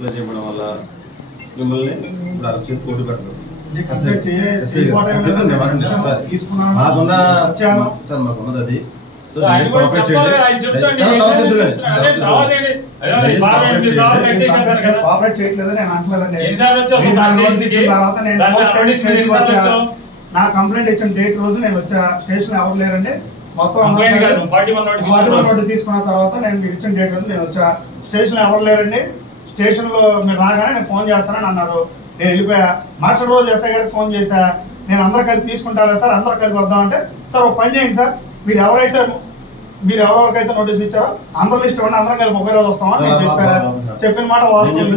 చేయడం వల్ల మిమ్మల్ని ఇప్పుడు అరెస్ట్ చేసి కోర్టు పెట్టడం మాకున్నది అది కోఆపరేట్ చేయట్లేదు నేను అంటలేదండి. నా కంప్లైంట్ ఇచ్చిన డేట్ రోజు నేను వచ్చా, స్టేషన్ ఎవరు లేరండి, మొత్తం 41 తీసుకున్న తర్వాత నేను మీరు ఇచ్చిన డేట్ రోజు నేను వచ్చా, స్టేషన్ ఎవరు లేరండి, స్టేషన్ లో మీరు రాగానే నేను ఫోన్ చేస్తానని అన్నారు. నేను వెళ్ళిపోయా. మరుసటి రోజు ఎస్ఐ గారికి ఫోన్ చేశా, నేను అందరు కలిపి తీసుకుంటారా సార్, అందరు కలిపి వద్దామంటే సార్ ఒక పని చేయండి సార్, మీరు ఎవరెవరికైతే నోటీస్ ఇచ్చారో అందరూ లిస్ట్ ఇవ్వండి, అందరం కలిపి ఒకే రోజు వస్తామని నేను చెప్పిన మాట వాస్తవం.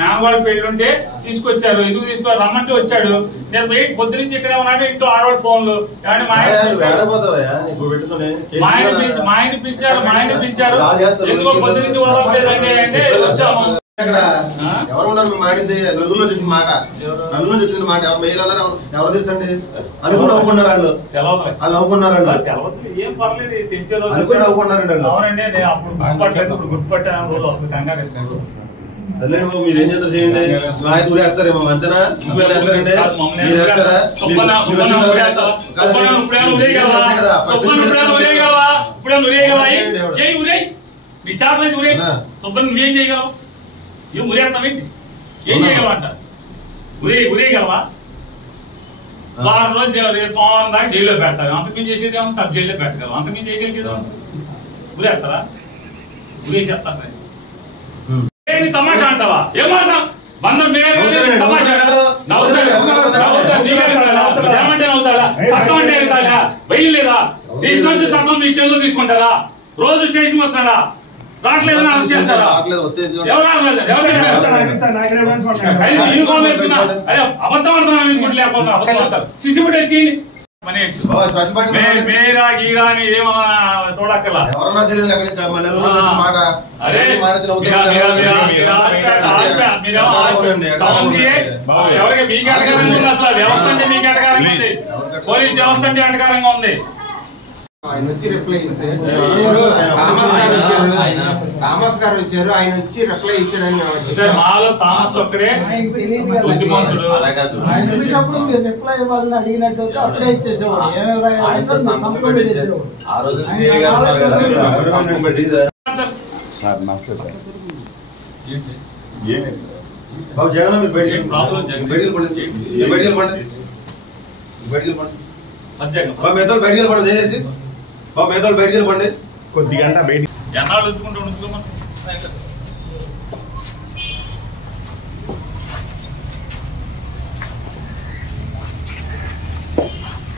మేనవాడు పెళ్ళుంటే తీసుకొచ్చారు, ఎందుకు తీసుకోవాలి రమ్మంటే వచ్చాడు. నేను పొద్దు నుంచి ఇక్కడే ఉన్నాడు, ఇంట్లో ఆడవాడు ఫోన్లు మా ఆయన పిలిచారు ఎందుకో పొద్దు నుంచి వదలలేదండి అంటే వచ్చాము. ఎవరు ఉన్నారు మేము ఆడింది నలుగురులో వచ్చిన మాట, నలుగురులో వచ్చిన మాట ఎవరు తెలుసు అండి అనుకుని నవ్వుకున్నారు వాళ్ళు నవ్వుకున్నారు ఏం పర్లేదు తెచ్చారు అనుకుని నవ్వుకున్నారండి. అవునండి అప్పుడు గుర్తుపట్టాను రోజు వస్తుంది కంగారు. మీరు ఏం చేస్తారు చేయండి, మా అయితే ఊరే వేస్తారేమో అంతేనా, వేస్తారండి మీరు వేస్తారా? మీ చేత ఊరే సుబ్బన్ నువ్వేం చేయగలవు, ఏం ఉరేస్తామేంటి, ఏం చేయగలవంట, ఉరేయగలవా? వారం రోజు సోమవారం దాకా జైల్లో పెడతావు, అంతకుమించి చేసేది ఏమో సబ్ జైల్లో పెట్టగలవు, అంతకుమించి చేయగలిగేదా? ఉరేస్తారా? ఉరేసేస్తారా? తమాషా అంటావా? ఏం మాట్లాడతాం బంధం తమాషా ఏమంటే అవుతాడా? చట్టం అంటే వెళ్తాడా? బయలు లేదా? చట్టం మీ చేతిలో తీసుకుంటారా? రోజు స్టేషన్ వస్తాడా? రావట్లేదు అరెస్ట్ చేస్తారా? అబద్ధం ఆడుతున్నా సిసిబుట్ ఎత్తిండి మేరా గీరా అని ఏమన్నా చూడక్కర్లా. ఎవరికి మీకు అటకారంగా ఉంది, అసలు వ్యవస్థ అంటే మీకు అటకారంగా ఉంది, పోలీస్ వ్యవస్థ అంటే అటకారంగా ఉంది. ఆయన వచ్చి రిప్లై ఇస్తే థామస్ గారు వచ్చారు, ఆయన వచ్చి రిప్లై ఇచ్చాడని మాలో థామస్ ఒక్కడే బుద్ధిమంతుడు. రిప్లై ఇవ్వాలని అడిగినట్టు అప్పుడే ఇచ్చేసేవాడు. బయటికి వెళ్ళిపోండి కొద్దిగా బయట ఎన్నాళ్ళు ఉంచుకుంటూ ఉంచుకోమని